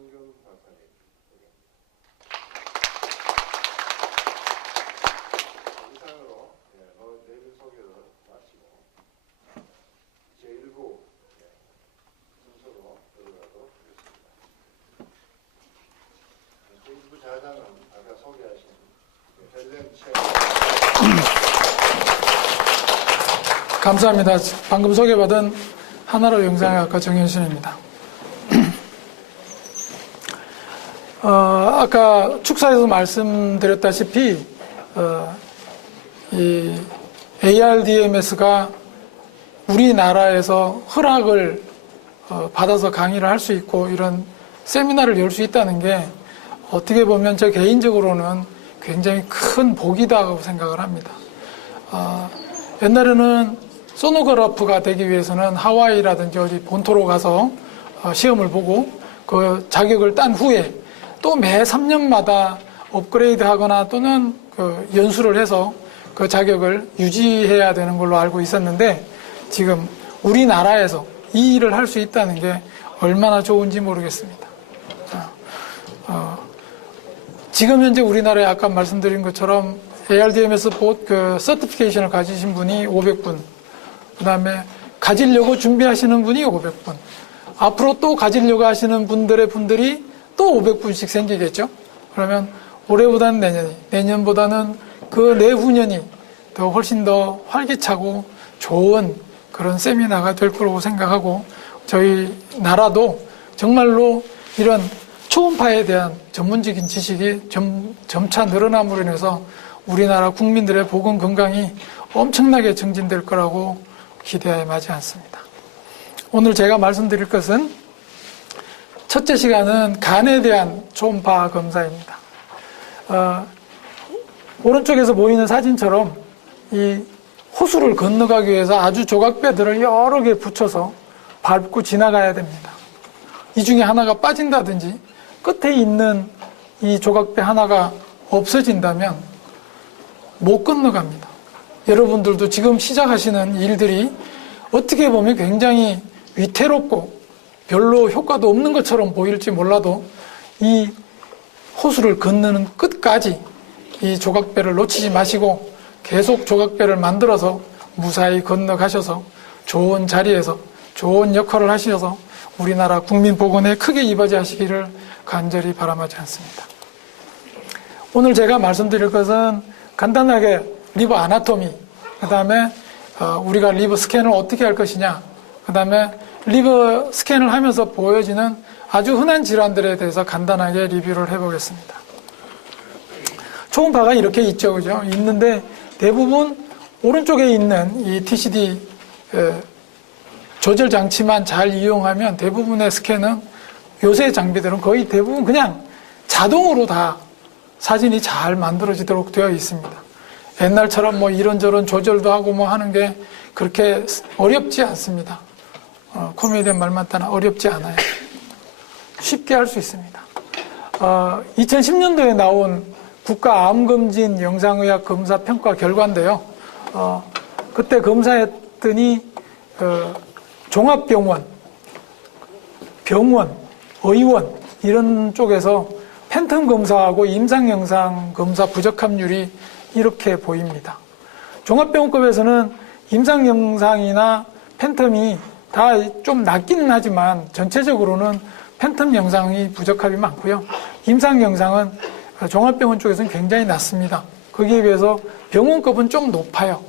이상균 박사님 이상으로 내일 소개를 마치고 제1부 순서로 들어가도록 하겠습니다. 제1부 자장은 아까 소개하신 헬렌 채 감사합니다. 방금 소개받은 하나로 영상의학과 정현신입니다. 아까 축사에서 말씀드렸다시피 이 ARDMS가 우리나라에서 허락을 받아서 강의를 할 수 있고 이런 세미나를 열 수 있다는 게 어떻게 보면 저 개인적으로는 굉장히 큰 복이다고 생각을 합니다. 옛날에는 소노그래프가 되기 위해서는 하와이라든지 어디 본토로 가서 시험을 보고 그 자격을 딴 후에 또 매 3년마다 업그레이드 하거나 또는 그 연수를 해서 그 자격을 유지해야 되는 걸로 알고 있었는데 지금 우리나라에서 이 일을 할 수 있다는 게 얼마나 좋은지 모르겠습니다. 지금 현재 우리나라에 아까 말씀드린 것처럼 ARDMS 그 서티피케이션을 가지신 분이 500분, 그 다음에 가지려고 준비하시는 분이 500분, 앞으로 또 가지려고 하시는 분들이 또 500분씩 생기겠죠. 그러면 올해보다는 내년보다는 그 내후년이 더 훨씬 더 활기차고 좋은 그런 세미나가 될 거라고 생각하고, 저희 나라도 정말로 이런 초음파에 대한 전문적인 지식이 점차 늘어남으로 인해서 우리나라 국민들의 보건 건강이 엄청나게 증진될 거라고 기대하에 마지 않습니다. 오늘 제가 말씀드릴 것은 첫째 시간은 간에 대한 초음파 검사입니다. 오른쪽에서 보이는 사진처럼 이 호수를 건너가기 위해서 아주 조각배들을 여러 개 붙여서 밟고 지나가야 됩니다. 이 중에 하나가 빠진다든지 끝에 있는 이 조각배 하나가 없어진다면 못 건너갑니다. 여러분들도 지금 시작하시는 일들이 어떻게 보면 굉장히 위태롭고 별로 효과도 없는 것처럼 보일지 몰라도 이 호수를 건너는 끝까지 이 조각배를 놓치지 마시고 계속 조각배를 만들어서 무사히 건너가셔서 좋은 자리에서 좋은 역할을 하셔서 우리나라 국민 보건에 크게 이바지하시기를 간절히 바람하지 않습니다. 오늘 제가 말씀드릴 것은 간단하게 리버 아나토미, 그 다음에 우리가 리버 스캔을 어떻게 할 것이냐, 그 다음에 리버 스캔을 하면서 보여지는 아주 흔한 질환들에 대해서 간단하게 리뷰를 해보겠습니다. 초음파가 이렇게 있죠, 그죠? 있는데 대부분 오른쪽에 있는 이 TCD 조절 장치만 잘 이용하면 대부분의 스캔은 요새 장비들은 거의 대부분 그냥 자동으로 다 사진이 잘 만들어지도록 되어 있습니다. 옛날처럼 뭐 이런저런 조절도 하고 뭐 하는 게 그렇게 어렵지 않습니다. 코미디언 말 맞다나 어렵지 않아요. 쉽게 할 수 있습니다. 2010년도에 나온 국가암검진 영상의학 검사 평가 결과인데요. 그때 검사했더니 종합병원, 병원, 의원 이런 쪽에서 팬텀 검사하고 임상영상 검사 부적합률이 이렇게 보입니다. 종합병원급에서는 임상영상이나 팬텀이 다 좀 낮기는 하지만 전체적으로는 팬텀 영상이 부적합이 많고요. 임상영상은 종합병원 쪽에서는 굉장히 낮습니다. 거기에 비해서 병원급은 좀 높아요.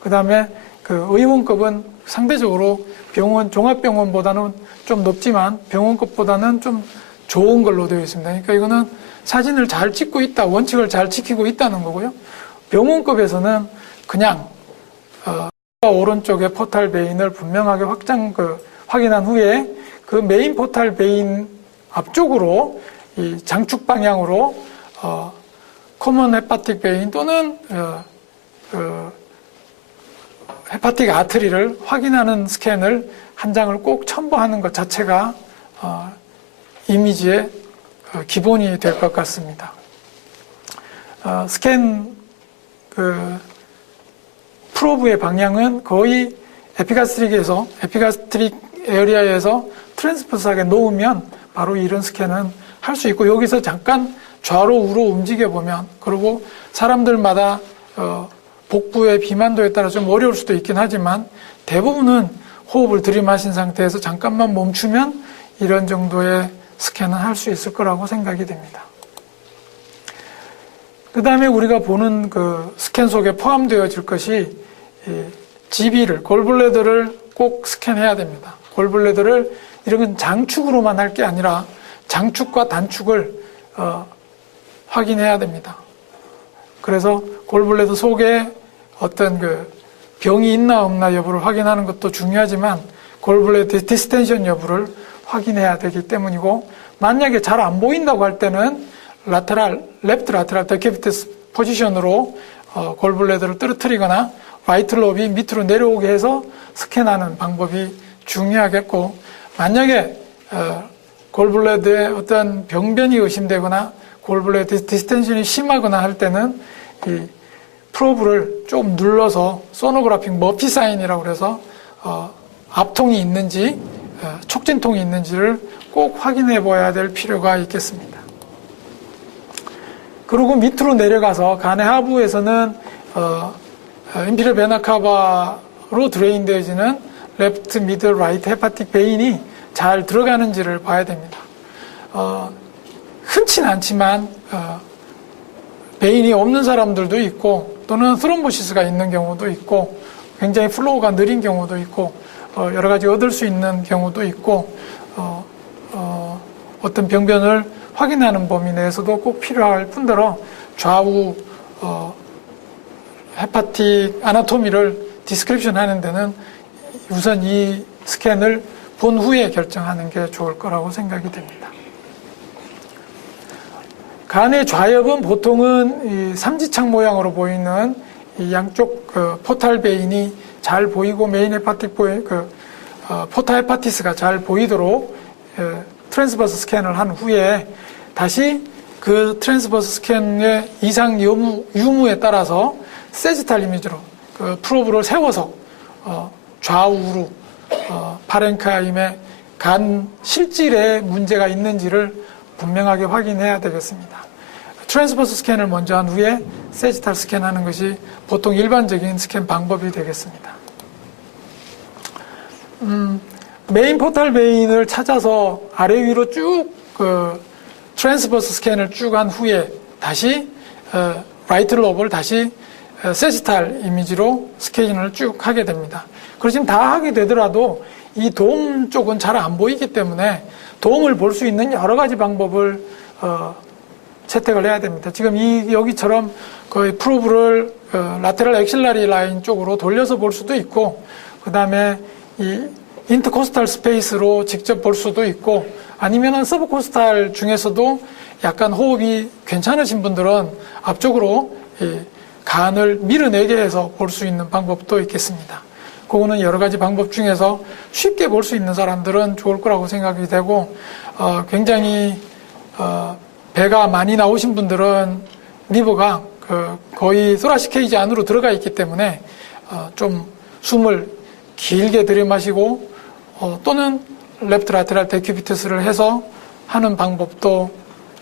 그 다음에 그 의원급은 상대적으로 종합병원보다는 좀 높지만 병원급보다는 좀 좋은 걸로 되어 있습니다. 그러니까 이거는 사진을 잘 찍고 있다, 원칙을 잘 지키고 있다는 거고요. 병원급에서는 그냥 오른쪽에 포탈 베인을 분명하게 확인한 후에 그 메인 포탈 베인 앞쪽으로 이 장축 방향으로 커먼 헤파틱 베인 또는 헤파틱 아트리를 확인하는 스캔을 한 장을 꼭 첨부하는 것 자체가 이미지의 기본이 될 것 같습니다. 스캔 프로브의 방향은 거의 에피가스트릭에서 에피가스트릭 에어리아에서 트랜스퍼스하게 놓으면 바로 이런 스캔은 할 수 있고, 여기서 잠깐 좌로 우로 움직여 보면, 그리고 사람들마다 복부의 비만도에 따라 좀 어려울 수도 있긴 하지만 대부분은 호흡을 들이마신 상태에서 잠깐만 멈추면 이런 정도의 스캔은 할 수 있을 거라고 생각이 됩니다. 그 다음에 우리가 보는 그 스캔 속에 포함되어질 것이 GB를, 골블래더를 꼭 스캔해야 됩니다. 골블래더를 이런 건 장축으로만 할 게 아니라 장축과 단축을 확인해야 됩니다. 그래서 골블래더 속에 어떤 그 병이 있나 없나 여부를 확인하는 것도 중요하지만 골블래더 디스텐션 여부를 확인해야 되기 때문이고, 만약에 잘 안 보인다고 할 때는 레프트 라테랄 데큐비티스 포지션으로 골블래더를 떨어뜨리거나 라이트 롭이 밑으로 내려오게 해서 스캔하는 방법이 중요하겠고, 만약에 골블래더에 어떤 병변이 의심되거나 골블래더 디스텐션이 심하거나 할 때는 이 프로브를 좀 눌러서 소노그래픽 머피 사인이라고 해서 압통이 있는지 촉진통이 있는지를 꼭 확인해 봐야 될 필요가 있겠습니다. 그리고 밑으로 내려가서 간의 하부에서는 인피리어 베나 카바로 드레인 되어지는 레프트, 미들, 라이트 헤파틱 베인이 잘 들어가는지를 봐야 됩니다. 흔치는 않지만 베인이 없는 사람들도 있고, 또는 스롬보시스가 있는 경우도 있고, 굉장히 플로우가 느린 경우도 있고, 여러 가지 얻을 수 있는 경우도 있고, 어떤 병변을 확인하는 범위 내에서도 꼭 필요할 뿐더러 좌우 헤파틱 아나토미를 디스크립션 하는 데는 우선 이 스캔을 본 후에 결정하는 게 좋을 거라고 생각이 됩니다. 간의 좌엽은 보통은 이 삼지창 모양으로 보이는 이 양쪽 포탈 베인이 잘 보이고 메인 헤파틱 포타 헤파티스가 잘 보이도록 트랜스버스 스캔을 한 후에 다시 그 트랜스버스 스캔의 이상 유무에 따라서 세지탈 이미지로 그 프로브를 세워서 좌우로 파렌카임의 간 실질에 문제가 있는지를 분명하게 확인해야 되겠습니다. 트랜스버스 스캔을 먼저 한 후에 세지탈 스캔하는 것이 보통 일반적인 스캔 방법이 되겠습니다. 메인 포탈 베인을 찾아서 아래 위로 쭉 트랜스버스 스캔을 쭉 한 후에 다시 라이트 롭을 다시 세지탈 이미지로 스캔을 쭉 하게 됩니다. 그리고 지금 다 하게 되더라도 이 도움 쪽은 잘 안 보이기 때문에 도움을 볼 수 있는 여러 가지 방법을 채택을 해야 됩니다. 지금 여기처럼 거의 프로브를 라테랄 엑실라리 라인 쪽으로 돌려서 볼 수도 있고, 그 다음에 이 인터코스탈 스페이스로 직접 볼 수도 있고, 아니면은 서브코스탈 중에서도 약간 호흡이 괜찮으신 분들은 앞쪽으로 간을 밀어내게 해서 볼 수 있는 방법도 있겠습니다. 그거는 여러 가지 방법 중에서 쉽게 볼 수 있는 사람들은 좋을 거라고 생각이 되고, 굉장히 배가 많이 나오신 분들은 리버가 거의 소라시스 케이지 안으로 들어가 있기 때문에 좀 숨을 길게 들이마시고 또는 레프트 라테랄 데큐비투스를 해서 하는 방법도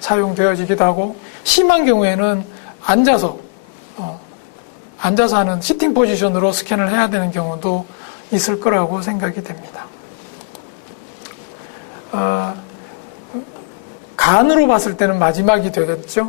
사용되어지기도 하고, 심한 경우에는 앉아서 하는 시팅 포지션으로 스캔을 해야 되는 경우도 있을 거라고 생각이 됩니다. 간으로 봤을 때는 마지막이 되겠죠.